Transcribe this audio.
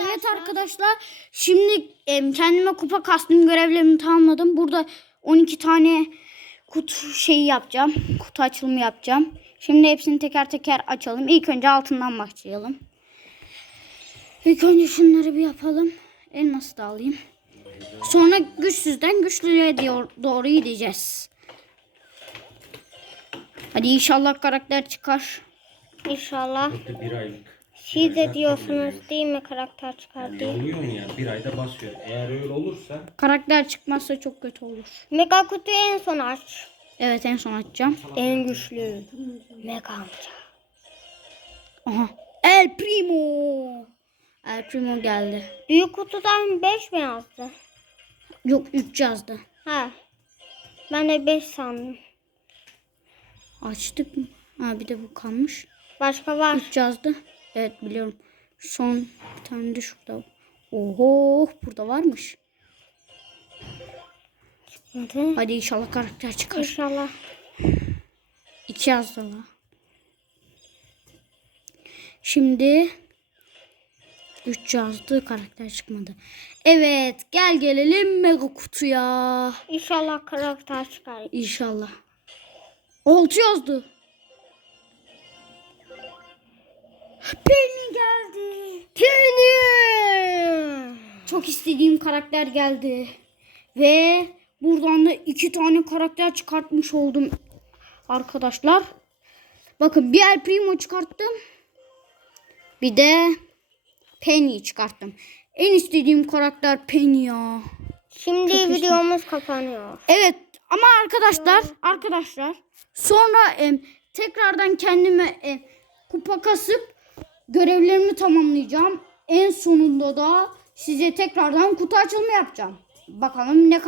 arkadaşlar. Evet arkadaşlar şimdi em, kendime kupa kastım görevlerimi tamamladım. Burada 12 tane kutu şeyi yapacağım. Kutu açılımı yapacağım. Şimdi hepsini teker teker açalım. İlk önce altından başlayalım. İlk önce şunları bir yapalım. Elması da alayım. Sonra güçsüzden güçlüye diyor, doğru gideceğiz. Hadi inşallah karakter çıkar. İnşallah. Bir aylık. Siz de diyorsunuz değil mi karakter çıkar diye. Oluyor mu ya? Bir ayda basıyor. Eğer öyle olursa Karakter çıkmazsa çok kötü olur. Mega kutuyu en son aç. Evet en son açacağım. En güçlü. Mega amca. Aha. El Primo. El Primo geldi. Büyük kutudan 5 mi yazdı? Yok 3 yazdı. Ha. Ben de 5 sandım. Açtık mı? Ha bir de bu kalmış. Başka var. 3 yazdı. Evet biliyorum. Son bir tane de şurada. Oho burada varmış. Hadi. Hadi inşallah karakter çıkar. İnşallah. 2 yazdı la. Şimdi 3 yazdı karakter çıkmadı. Evet gel gelelim mega kutuya. İnşallah karakter çıkar. İnşallah. 6 yazdı. Penny geldi. Penny. Çok istediğim karakter geldi. Ve buradan da iki tane karakter çıkartmış oldum arkadaşlar. Bakın bir El Primo çıkarttım. Bir de Penny çıkarttım. En istediğim karakter Penny ya. Şimdi Çok videomuz kapanıyor. Evet ama arkadaşlar arkadaşlar sonra em, tekrardan kendime em, kupa kasıp görevlerimi tamamlayacağım. En sonunda da size tekrardan kutu açılımı yapacağım. Bakalım ne kadar